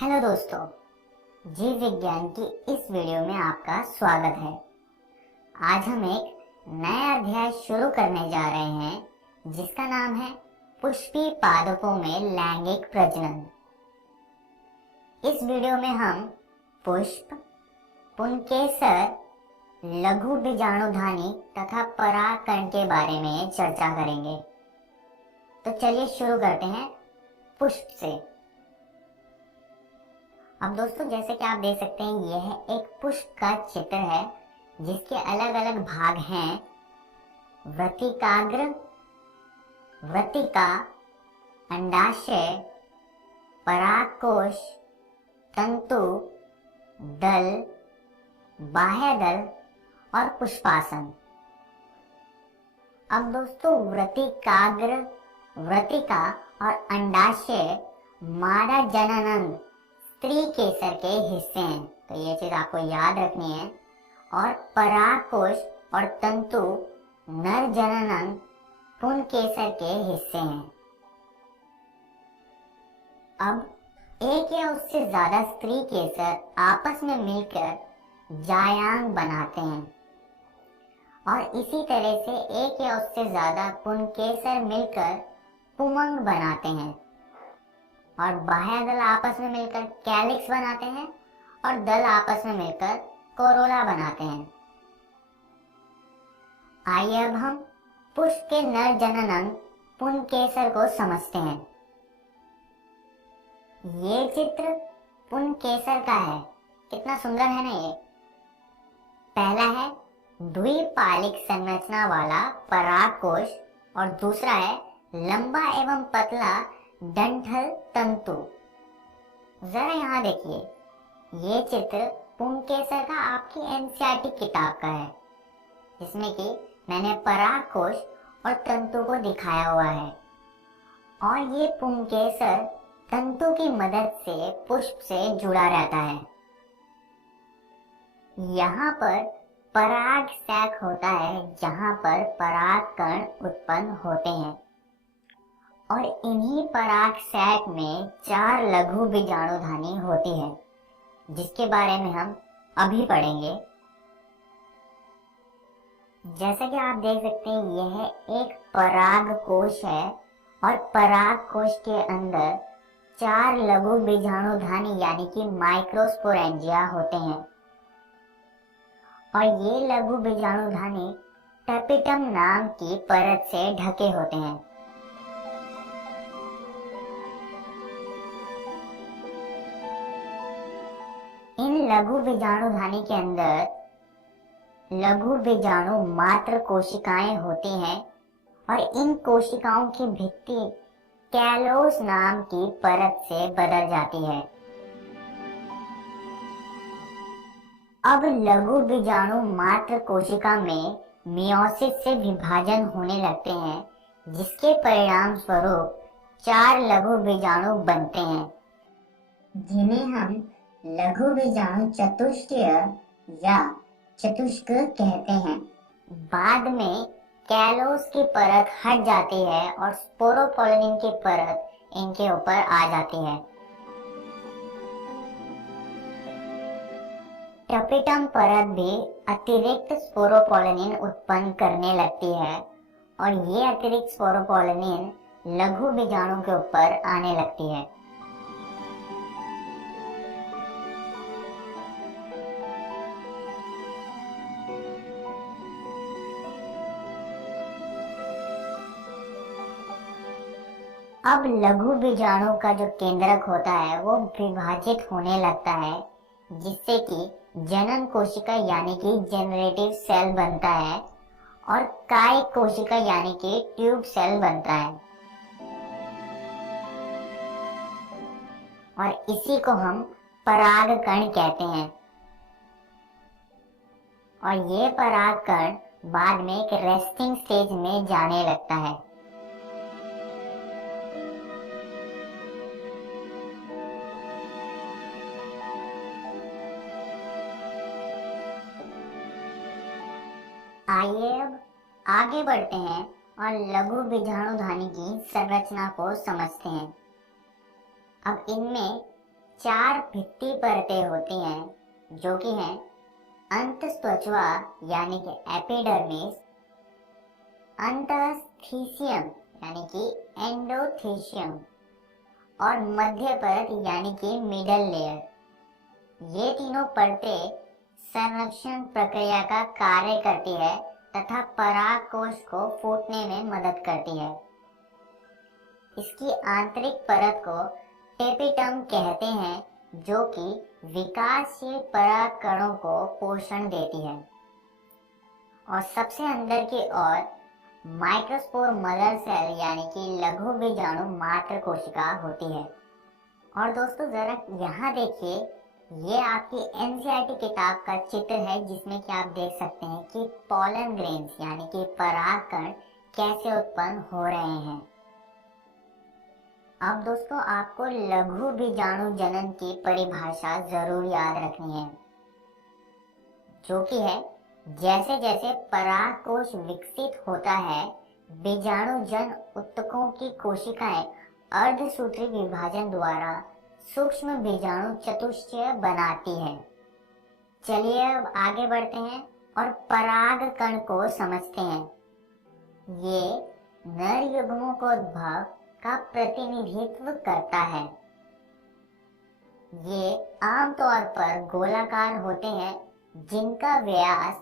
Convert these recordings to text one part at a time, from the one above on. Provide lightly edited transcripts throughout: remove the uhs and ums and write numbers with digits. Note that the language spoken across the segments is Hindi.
हेलो दोस्तों, जीव विज्ञान की इस वीडियो में आपका स्वागत है। आज हम एक नया अध्याय शुरू करने जा रहे हैं जिसका नाम है पुष्पी पादपों में लैंगिक प्रजनन। इस वीडियो में हम पुष्प, पुंकेसर, लघु बीजाणुधानी तथा परागकण के बारे में चर्चा करेंगे। तो चलिए शुरू करते हैं पुष्प से। अब दोस्तों, जैसे कि आप देख सकते हैं, यह एक पुष्प का चित्र है जिसके अलग अलग भाग हैं। वृत्तिकाग्र, वृत्तिका, अंडाशय, परागकोश, तंतु, दल, बाह्य दल और पुष्पासन। अब दोस्तों, वृत्तिकाग्र, वृत्तिका और अंडाशय मादा जननांग स्त्री केसर के हिस्से हैं, तो ये चीज आपको याद रखनी है। और परागकोश और तंतु नर जननांग पुंकेसर के हिस्से हैं। अब एक या उससे ज्यादा स्त्री केसर आपस में मिलकर जायांग बनाते हैं और इसी तरह से एक या उससे ज्यादा पुंकेसर मिलकर पुमंग बनाते हैं और बाह्य दल आपस में मिलकर कैलिक्स बनाते हैं और दल आपस में मिलकर कोरोला बनाते हैं। आइए अब हम पुष्प के नर जननांग पुंकेसर को समझते हैं। ये चित्र पुंकेसर का है। कितना सुंदर है ना ये। पहला है द्विपालिक संरचना वाला परागकोश और दूसरा है लंबा एवं पतला डंठल तंतु। जरा यहाँ देखिए, ये चित्र पुंकेसर का आपकी एनसीईआरटी किताब का है जिसमें कि मैंने परागकोश और तंतु को दिखाया हुआ है। और ये पुंकेसर तंतु की मदद से पुष्प से जुड़ा रहता है। यहाँ पर पराग सैक होता है जहाँ पर परागकण उत्पन्न होते हैं और इन्हीं पराग सैक में 4 लघु बीजाणुधानी होती है जिसके बारे में हम अभी पढ़ेंगे। जैसा कि आप देख सकते हैं, यह एक परागकोश है और परागकोश के अंदर 4 लघु बीजाणुधानी यानी कि माइक्रोस्पोरेंजिया होते हैं और ये लघु बीजाणुधानी टपिटम नाम की परत से ढके होते हैं। इन लघु बीजाणुधानी के अंदर लघु बीजाणु मात्र कोशिकाएं होती हैं और इन कोशिकाओं की भित्ति कैलोस नाम की परत से बदल जाती है। अब लघु बीजाणु मात्र कोशिका में मियोसिस से विभाजन होने लगते हैं जिसके परिणाम स्वरूप 4 लघु बीजाणु बनते हैं जिन्हें हम लघु बीजाणु चतुष्टय या चतुष्क कहते हैं। बाद में कैलोस की परत हट जाती है और स्पोरोपोलिन की परत इनके ऊपर आ जाती है। टपिटम परत भी अतिरिक्त स्पोरोपोलिन उत्पन्न करने लगती है और ये अतिरिक्त स्पोरोपोलिन लघु बीजाणु के ऊपर आने लगती है। अब लघु बीजाणु का जो केंद्रक होता है वो विभाजित होने लगता है जिससे कि जनन कोशिका यानी कि जनरेटिव सेल बनता है और कायिक कोशिका यानी कि ट्यूब सेल बनता है और इसी को हम परागकण कहते हैं। और ये परागकण बाद में एक रेस्टिंग स्टेज में जाने लगता है। आइए अब आगे बढ़ते हैं और लघु बीजाणुधानी की संरचना को समझते हैं। अब इनमें 4 भित्ति परतें होती हैं जो कि हैं अंतस्त्वचा यानी कि एपिडर्मिस, अंतःस्थीशियम यानी कि एंडोथीशियम और मध्य परत यानी कि मिडल लेयर। ये तीनों परतें संरक्षण प्रक्रिया का कार्य करती है तथा पराग कोश को फूटने में मदद करती है। इसकी आंतरिक परत को टेपिटम कहते हैं जो कि विकासशील पराग कणों को पोषण देती है। और सबसे अंदर की ओर माइक्रोस्पोर मदर सेल यानी कि लघु बीजाणु मात्र कोशिका होती है। और दोस्तों जरा यहाँ देखिए, ये आपकी एनसीईआरटी किताब का चित्र है जिसमें कि आप देख सकते हैं कि पॉलन ग्रेन्स यानी कि परागकण कैसे उत्पन्न हो रहे हैं। अब दोस्तों आपको लघु बीजाणु जनन की परिभाषा जरूर याद रखनी है, जो कि है जैसे जैसे परागकोश विकसित होता है, बीजाणु जन ऊतकों की कोशिकाएं अर्धसूत्री विभाजन द्वारा सूक्ष्म बीजाणु चतुष्टय बनाती है। चलिए अब आगे बढ़ते हैं और पराग कण को समझते हैं। ये नर युग्मकोद्भव का प्रतिनिधित्व करता है। ये आमतौर पर गोलाकार होते हैं जिनका व्यास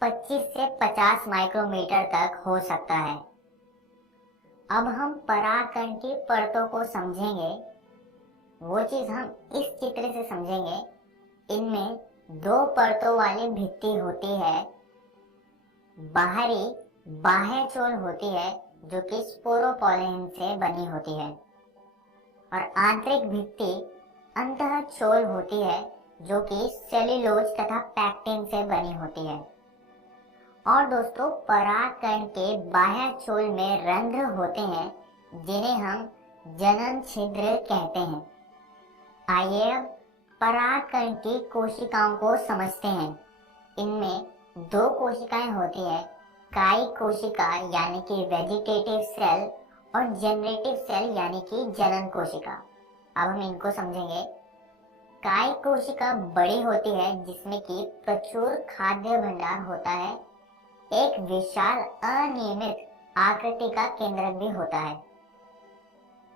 25 से 50 माइक्रोमीटर तक हो सकता है। अब हम परागकण की परतों को समझेंगे। वो चीज हम इस चित्र से समझेंगे। इनमें 2 परतों वाली भित्ति होती है। बाहरी बाह्य चोल होती है जो कि स्पोरोपोलिन से बनी होती है और आंतरिक भित्ति अंतः चोल होती है जो कि सेल्यूलोज तथा पैक्टिन से बनी होती है। और दोस्तों परागकण के बाह्य चोल में रंध्र होते हैं जिन्हें हम जनन छिद्र कहते हैं। आइए अब परागकण की कोशिकाओं को समझते हैं। इनमें 2 कोशिकाएं होती है, कायिक कोशिका यानी कि वेजिटेटिव सेल और जनरेटिव सेल यानी कि जनन कोशिका। अब हम इनको समझेंगे। कायिक कोशिका बड़ी होती है जिसमें कि प्रचुर खाद्य भंडार होता है। एक विशाल अनियमित आकृति का केंद्रक भी होता है।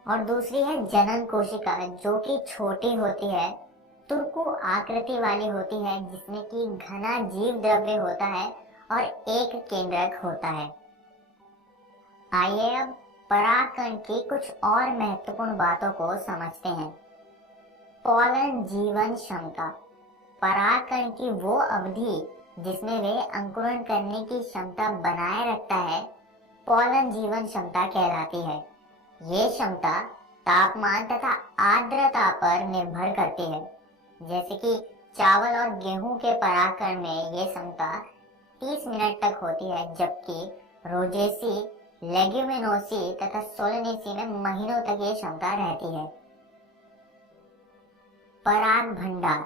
और दूसरी है जनन कोशिका जो कि छोटी होती है, तुरकु आकृति वाली होती है जिसमें कि घना जीव द्रव्य होता है और एक केंद्रक होता है। आइए अब परागकण की कुछ और महत्वपूर्ण बातों को समझते हैं। पॉलन जीवन क्षमता। परागकण की वो अवधि जिसमें वे अंकुरण करने की क्षमता बनाए रखता है, पॉलन जीवन क्षमता कहलाती है। ये क्षमता तापमान तथा आर्द्रता पर निर्भर करती है। जैसे कि चावल और गेहूं के परागकण में ये क्षमता 30 मिनट तक होती है, जबकि रोजेसी, लेग्यूमिनोसी तथा सोलेनेसी में महीनों तक ये क्षमता रहती है। पराग भंडार।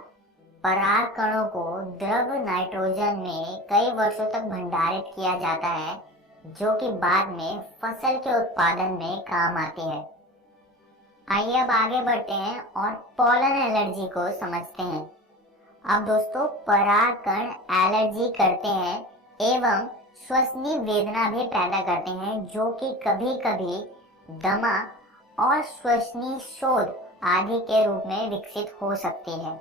पराग कणों को द्रव नाइट्रोजन में कई वर्षों तक भंडारित किया जाता है, जो कि बाद में फसल के उत्पादन में काम आती है। आइए अब आगे बढ़ते हैं और पॉलन एलर्जी को समझते हैं। अब दोस्तों परागकण एलर्जी करते हैं एवं श्वसनीय वेदना भी पैदा करते हैं, जो कि कभी कभी दमा और श्वसनीय शोथ आदि के रूप में विकसित हो सकती है।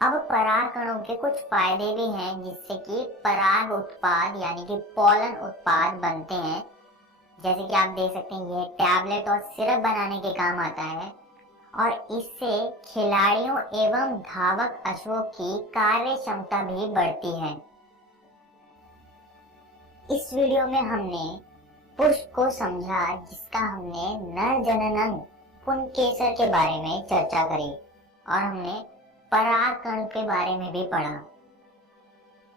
अब परागकणों के कुछ फायदे भी हैं जिससे कि पराग उत्पाद यानी कि पॉलन उत्पाद बनते हैं। जैसे कि आप देख सकते हैं ये टैबलेट और सिरप बनाने के काम आता है और इससे खिलाड़ियों एवं धावक अश्वों की कार्य क्षमता भी बढ़ती है। इस वीडियो में हमने पुष्प को समझा, जिसका हमने नर जननांग पुंकेसर के बारे में चर्चा करी और हमने परागकण के बारे में भी पढ़ा।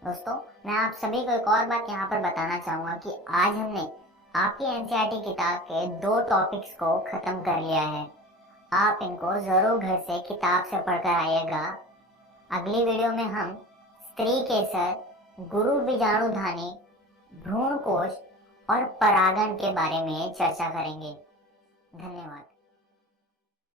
दोस्तों मैं आप सभी को एक और बात यहाँ पर बताना चाहूंगा कि आज हमने आपकी एनसीईआरटी किताब के 2 टॉपिक्स को खत्म कर लिया है। आप इनको जरूर घर से किताब से पढ़कर आइएगा। अगली वीडियो में हम स्त्री केसर, गुरु बीजाणुधानी, भ्रूण कोश और परागण के बारे में चर्चा करेंगे। धन्यवाद।